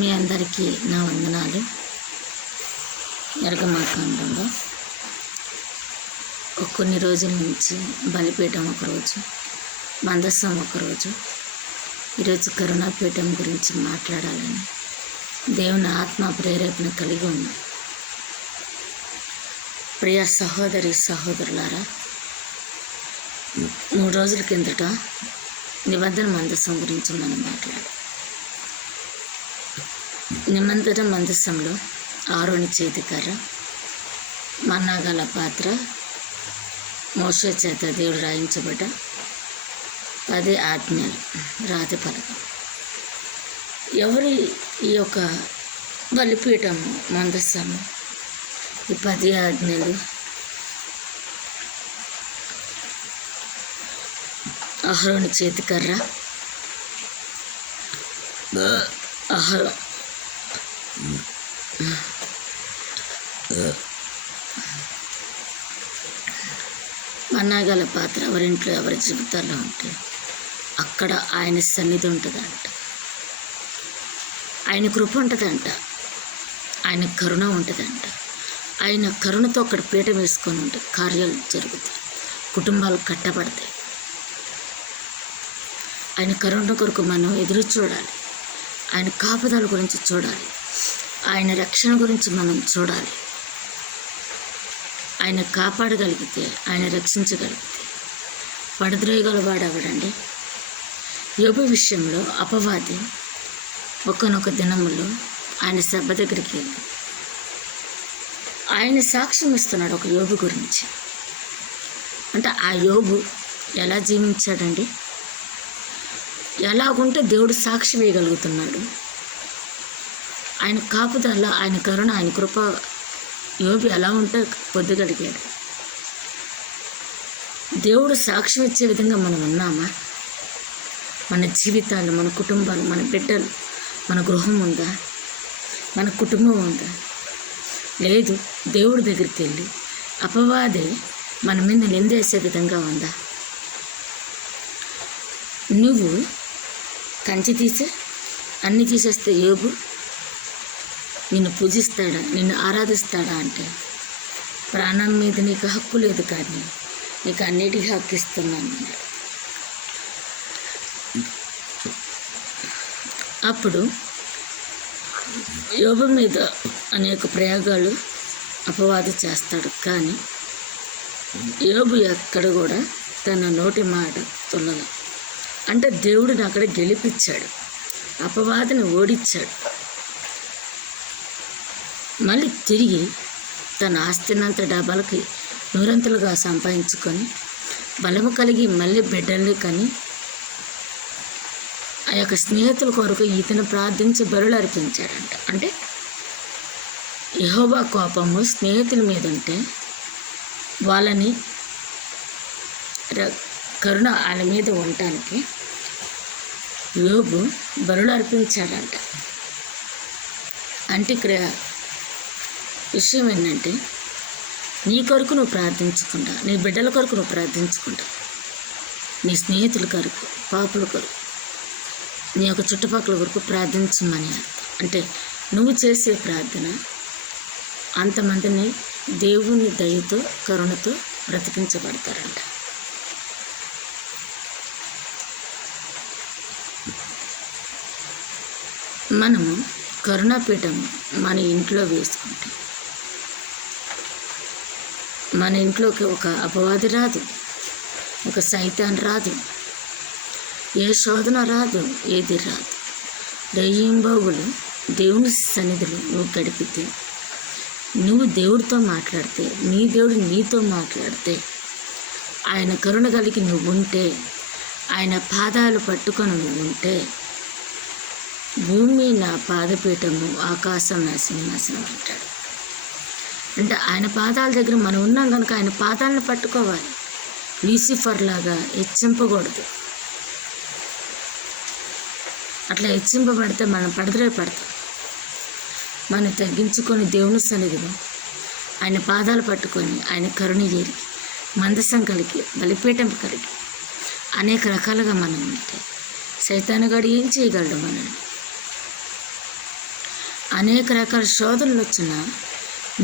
మీ అందరికీ నా వందనాలు. నిర్గమాకాండంలో కొన్ని రోజుల నుంచి బలిపీఠం ఒకరోజు, మందసం ఒకరోజు, ఈరోజు కరుణాపీఠం గురించి మాట్లాడాలని దేవుని ఆత్మ ప్రేరేపణ కలిగి ఉన్నా. ప్రియ సహోదరి సహోదరులారా, 3 రోజుల కిందట నిబంధన మందసం గురించి మనం మాట్లాడాం. నిబంధన మందసంలో ఆరోని చేతికర్ర, మన్నాగల పాత్ర, మోషే చేత దేవుడు రాయించబడ్డ 10 ఆజ్ఞలు, రాతి పలకం. ఎవరి ఈ యొక్క బలిపీఠము మందసము, ఈ 10 ఆజ్ఞలు అహరోని చేతికర్ర, మన్నాగల పాత్ర ఎవరింట్లో ఎవరి జీవితాల్లో ఉంటే అక్కడ ఆయన సన్నిధి ఉంటుందంట, ఆయన కృప ఉంటుందంట, ఆయన కరుణ ఉంటుందంట. ఆయన కరుణతో అక్కడ పీట వేసుకొని ఉంటే కార్యాలు జరుగుతాయి, కుటుంబాలు కట్టబడతాయి. ఆయన కరుణ కొరకు మనం ఎదురు చూడాలి, ఆయన కాపుదల గురించి చూడాలి, ఆయన రక్షణ గురించి మనం చూడాలి. ఆయన కాపాడగలిగితే, ఆయన రక్షించగలిగితే పడద్రోయగలవాడు ఎవడండి? యోబు విషయంలో అపవాది ఒకనొక దినములో ఆయన సభ దగ్గరికి వెళ్ళి ఆయన సాక్ష్యం ఇస్తున్నాడు ఒక యోబు గురించి. అంటే ఆ యోబు ఎలా జీవించాడండి? ఎలాగుంటే దేవుడు సాక్షి వేయగలుగుతున్నాడు? ఆయన కాపుదల, ఆయన కరుణ, ఆయన కృప యోబు ఎలా ఉంటే పొద్దుగలిగాడు? దేవుడు సాక్ష్యం ఇచ్చే విధంగా మనం ఉన్నామా? మన జీవితాలు, మన కుటుంబాలు, మన బిడ్డలు, మన గృహం ఉందా? మన కుటుంబం ఉందా? లేదు. దేవుడి దగ్గరికి వెళ్ళి అపవాదే మన మీద నిందేసే విధంగా ఉందా? నువ్వు కంచి తీసే అన్నీ తీసేస్తే యోబు నిన్ను పూజిస్తాడా, నిన్ను ఆరాధిస్తాడా? అంటే ప్రాణం మీద నీకు హక్కు లేదు, కానీ నీకు అన్నిటికీ హక్కు ఇస్తున్నాను. అప్పుడు యోబు మీద అనేక ప్రయోగాలు అపవాది చేస్తాడు, కానీ యోబు ఎక్కడ కూడా తన నోటి మాట తుల్లగా. అంటే దేవుడిని అక్కడ గెలిపించాడు, అపవాదిని ఓడించాడు. మళ్ళీ తిరిగి తన ఆస్తినంత డబ్బాలకి 100 సంపాదించుకొని బలము కలిగి మళ్ళీ బిడ్డల్ని కని ఆ యొక్క స్నేహితుల కొరకు ఇతను ప్రార్థించి బలులు అర్పించాడంట. అంటే యెహోవా కోపము స్నేహితుల మీద ఉంటే వాళ్ళని కరుణ వాళ్ళ మీద ఉండటానికి యోబు బలులు అర్పించాడంట. అంటే ఇక్కడ విషయం ఏంటంటే, నీ కొరకు నువ్వు ప్రార్థించకుండా, నీ బిడ్డల కొరకు నువ్వు ప్రార్థించకుండా, నీ స్నేహితుల కొరకు, పాపుల కొరకు, నీ యొక్క చుట్టుపక్కల వరకు ప్రార్థించమని అర్థం. అంటే నువ్వు చేసే ప్రార్థన అంతమందిని దేవుని దయతో, కరుణతో బ్రతికించబడతారంట. మనము కరుణాపీఠం మన ఇంట్లో వేసుకుంటే మన ఇంట్లోకి ఒక అపవాది రాదు, ఒక సైతాన్ రాదు, ఏ శోధన రాదు, ఏది రాదు. దయ్యంబాగులు దేవుని సన్నిధిలో నువ్వు గడిపితే, నువ్వు దేవుడితో మాట్లాడితే, నీ దేవుడు నీతో మాట్లాడితే, ఆయన కరుణ కలిగి నువ్వు ఉంటే, ఆయన పాదాలు పట్టుకొని నువ్వు ఉంటే, భూమి నా పాదపీఠము, ఆకాశం నా సింహాసనం అంటాడు. అంటే ఆయన పాదాల దగ్గర మనం ఉన్నాం కనుక ఆయన పాదాలను పట్టుకోవాలి. లూసిఫర్ లాగా హెచ్చింపకూడదు. అట్లా హెచ్చింపబడితే మనం పడతాం. మనం తగ్గించుకొని దేవుని సన్నిధిలో ఆయన పాదాలు పట్టుకొని ఆయన కరుణ ఎరిగి మందసం కలిగి బలిపీఠం కలిగి అనేక రకాలుగా మనం ఉంటే సైతానుగాడు ఏం చేయగలడు మనల్ని? అనేక రకాల శోధనలు వచ్చినా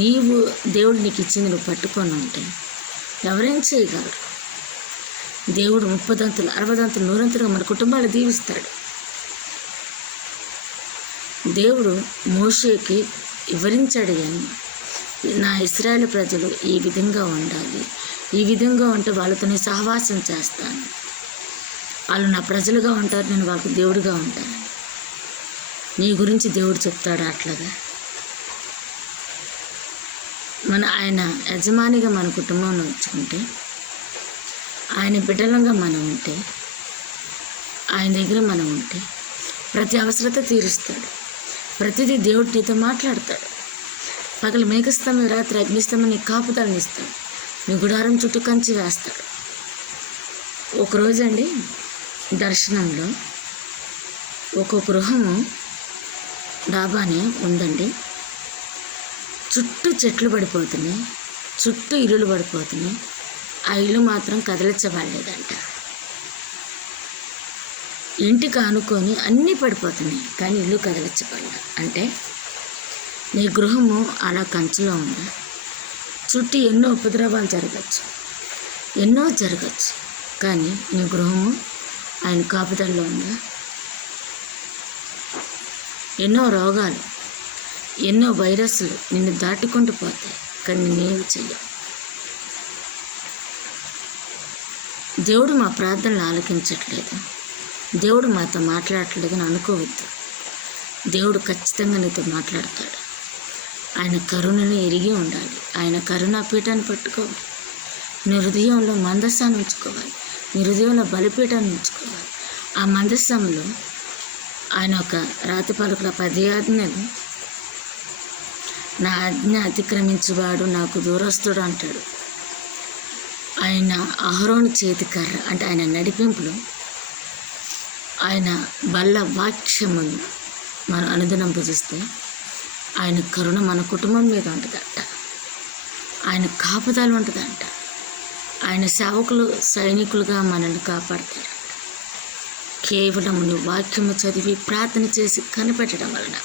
నీవు దేవుడు నీకు ఇచ్చింది నువ్వు పట్టుకొని ఉంటే ఎవరేం చేయగలరు? దేవుడు 30 60 100 మన కుటుంబాలు దీవిస్తాడు. దేవుడు మోషేకి వివరించాడు, కానీ నా ఇశ్రాయేలు ప్రజలు ఈ విధంగా ఉండాలి, ఈ విధంగా ఉంటే వాళ్ళతోనే సహవాసం చేస్తాను, వాళ్ళు నా ప్రజలుగా ఉంటారు, నేను వాళ్ళకి దేవుడిగా ఉంటాను. నీ గురించి దేవుడు చెప్తాడు అట్లాగా. ఆయన యజమానిగా మన కుటుంబంలో ఉంచుకుంటే, ఆయన బిడ్డలంగా మనం ఉంటే, ఆయన దగ్గర మనం ఉంటే ప్రతి అవసరత తీరుస్తాడు. ప్రతిదీ దేవుడు నీతో మాట్లాడతాడు. పగలు మేఘస్తంభం, రాత్రి అగ్నిస్తంభం నీ కాపుదలని ఇస్తాడు. నీ గుడారం చుట్టూ కంచి వేస్తాడు. ఒకరోజండి దర్శనంలో ఒక గృహము డాబాని ఉందండి. చుట్టూ చెట్లు పడిపోతున్నాయి, చుట్టూ ఇల్లులు పడిపోతున్నాయి. ఆ ఇల్లు మాత్రం కదిలించబడలేదంట. ఇంటికి ఆనుకొని అన్నీ పడిపోతున్నాయి, కానీ ఇల్లు కదిలించబడలేదు. అంటే నీ గృహము అలా కంచులో ఉందా? చుట్టూ ఎన్నో ఉపద్రవాలు జరగచ్చు, ఎన్నో జరగచ్చు, కానీ నీ గృహము ఆయన కాపుదల్లో ఉందా? ఎన్నో రోగాలు, ఎన్నో వైరస్లు నిన్ను దాటుకుంటూ పోతాయి, కానీ నేనేమి చెయ్యవు. దేవుడు మా ప్రార్థనలు ఆలకించట్లేదు, దేవుడు మాతో మాట్లాడట్లేదని అనుకోవద్దు. దేవుడు ఖచ్చితంగా నీతో మాట్లాడతాడు. ఆయన కరుణను ఎరిగి ఉండాలి. ఆయన కరుణా పీఠాన్ని పట్టుకోవాలి. నీ హృదయంలో మందస్సాన్ని ఉంచుకోవాలి. నీ హృదయంలో బలిపీఠాన్ని ఉంచుకోవాలి. ఆ మందస్సంలో ఆయన ఒక రాతి పలుకుల 10 ఆజ్ఞలు, నా ఆజ్ఞ అతిక్రమించువాడు నాకు దూరస్తుడు అంటాడు. ఆయన అహరోను చేతికర్ర అంటే ఆయన నడిపింపులు, ఆయన బల్ల వాక్యమును మనం అనుదినం భుజిస్తే ఆయన కరుణ మన కుటుంబం మీద ఉంటుందంట. ఆయన కాపుదల ఉంటుందంట. ఆయన సేవకులు సైనికులుగా మనల్ని కాపాడతారంట. కేవలం నువ్వు వాక్యము చదివి ప్రార్థన చేసి కనిపెట్టడం వలన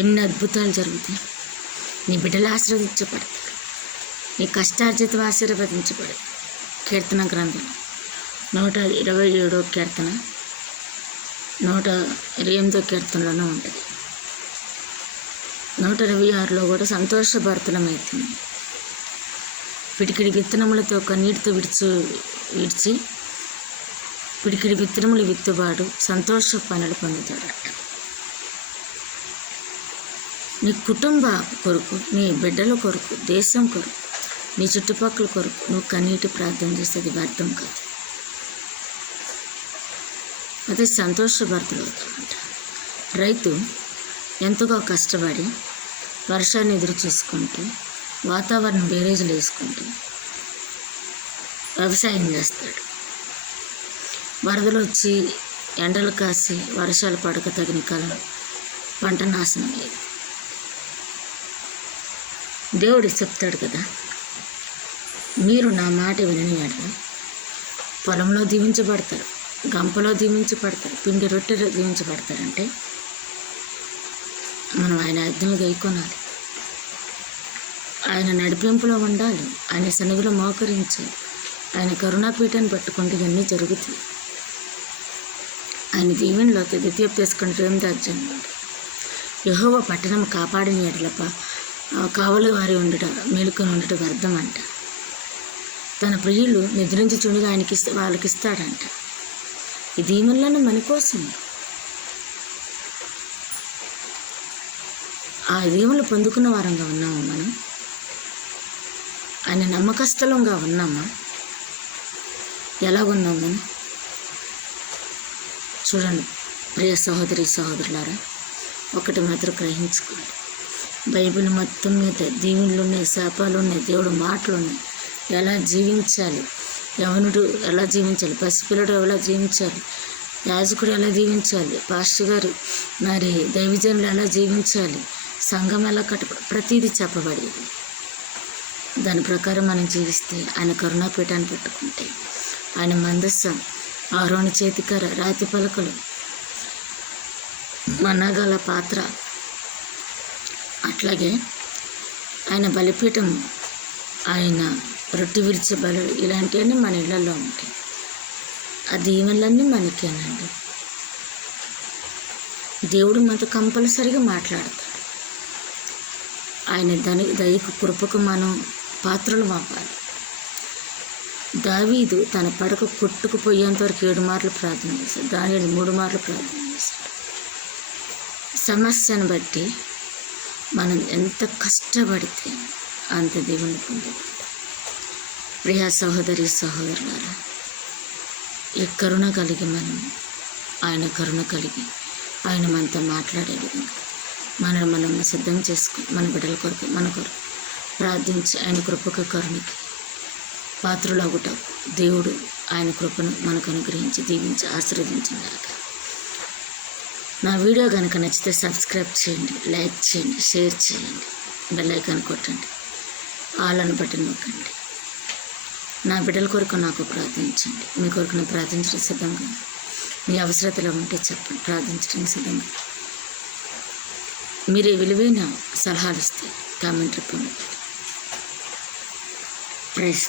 ఎన్ని అద్భుతాలు జరుగుతాయి. నీ బిడ్డలు ఆశీర్వదించబడతారు, నీ కష్టార్జితం ఆశీర్వదించబడదు. కీర్తన గ్రంథం 127వ కీర్తన 128వ కీర్తనలోనూ ఉంటుంది. 126లో కూడా సంతోషభరితమైతుంది. పిడికిడి విత్తనములతో కన్నీటితో విడిచి పిడికిడి విత్తనములు విత్తువాడు సంతోష పనులు పొందుతాడట. నీ కుటుంబ కొరకు, నీ బిడ్డల కొరకు, దేశం కొరకు, నీ చుట్టుపక్కల కొరకు నువ్వు కన్నీటి ప్రార్థన చేసేది వ్యర్థం కాదు. అదే సంతోషభరితులు అవుతామంట. రైతు ఎంతగా కష్టపడి వర్షాన్ని ఎదురు చూసుకుంటూ, వాతావరణం బేరేజులు వేసుకుంటూ వ్యవసాయం చేస్తాడు. వరదలు వచ్చి ఎండలు కాసి వర్షాలు పడక తగిన కాలం పంట నాశనం లేదు. దేవుడు చెప్తాడు కదా, మీరు నా మాట వినని వాడు పొలంలో దీవించబడతారు, గంపలో దీవించబడతారు, పిండి రొట్టెలో దీవించబడతారంటే మనం ఆయన ఆజ్ఞలు గైకొనాలి. ఆయన నడిపింపులో ఉండాలి. ఆయన సన్నిధిలో మోకరించాలి. ఆయన కరుణాపీఠాన్ని పట్టుకుంటే ఇవన్నీ జరుగుతాయి. ఆయన దీవెనలో ద్వితీయోపదేశకాండం 8వ అధ్యాయంలో యెహోవా పట్టణం కాపాడిన ఎడలప కావలి వారి ఉండుట, మేలుకొని ఉండుట వ్యర్థం అంట. తన ప్రియులు నిద్రించి చూడగా ఆయనకి వాళ్ళకి ఇస్తాడంట. ఈ దీవెనలను మన కోసం, ఆ దీవెనలు పొందుకున్న వారంగా ఉన్నామా మనం? ఆయన నమ్మకస్థలంగా ఉన్నామా? ఎలాగున్నాం మనం? చూడండి ప్రియ సహోదరి సహోదరులారా, ఒకటి మాత్రం గ్రహించుకోండి. బైబిల్ మొత్తం మీద దీవెనలు ఉన్నాయి, శాపాలు ఉన్నాయి, దేవుడు మాటలు ఉన్నాయి. ఎలా జీవించాలి, యవనుడు ఎలా జీవించాలి, పసిపిల్లడు ఎలా జీవించాలి, యాజకుడు ఎలా జీవించాలి, పాస్టర్ గారు మరి దైవజనులు ఎలా జీవించాలి, సంఘం ఎలా కట్టబడి, ప్రతీది చెప్పబడేది. దాని ప్రకారం మనం జీవిస్తే, ఆయన కరుణాపీఠాన్ని పెట్టుకుంటే, ఆయన మందస్సం, అహరోను చేతికర, రాతి పలకలు, మన్నగల పాత్ర, అట్లాగే ఆయన బలిపీఠం, ఆయన రొట్టె విరిచే బలులు, ఇలాంటివన్నీ మన ఇళ్లలో ఉంటాయి. ఆ దీవెనలన్నీ మనకేనండి. దేవుడు మనతో కంపల్సరిగా మాట్లాడతాడు. ఆయన దయకు కృపకు మనం పాత్రలు మాపాలి. దావీదు తన పడక కొట్టుకుపోయేంత వరకు 7 మార్లు ప్రార్థన చేశాడు. దానియేలు 3 మార్లు ప్రార్థన చేశాడు. సమస్యను బట్టి మనం ఎంత కష్టపడితే అంత దేవుని పొందుతాం. ప్రియ సహోదరి సహోదరులారా, ఈ కరుణ కలిగి ఆయన కరుణ కలిగి ఆయన మనతో మాట్లాడే విధంగా మనం సిద్ధం చేసుకుని మన బిడ్డల కొరకు మన కొరకు ప్రార్థించి ఆయన కృపకు కరుణకి పాత్రలగుట దేవుడు ఆయన కృపను మనకు అనుగ్రహించి దీవించి ఆశీర్వదించినాక. నా వీడియో కనుక నచ్చితే సబ్స్క్రైబ్ చేయండి, లైక్ చేయండి, షేర్ చేయండి, బెల్ ఐకాన్ కొట్టండి, ఆలను బటన్ నొక్కండి. నా బిడ్డల కొరకు నాకు ప్రార్థించండి. మీ కొరకు నేను ప్రార్థించడం సిద్ధంగా, మీ అవసరతలో ఉంటే చెప్పండి, ప్రార్థించడానికి సిద్ధంగా. మీరే విలువైన సలహాలు ఇస్తే కామెంట్ రూపంలో ప్రైజ్.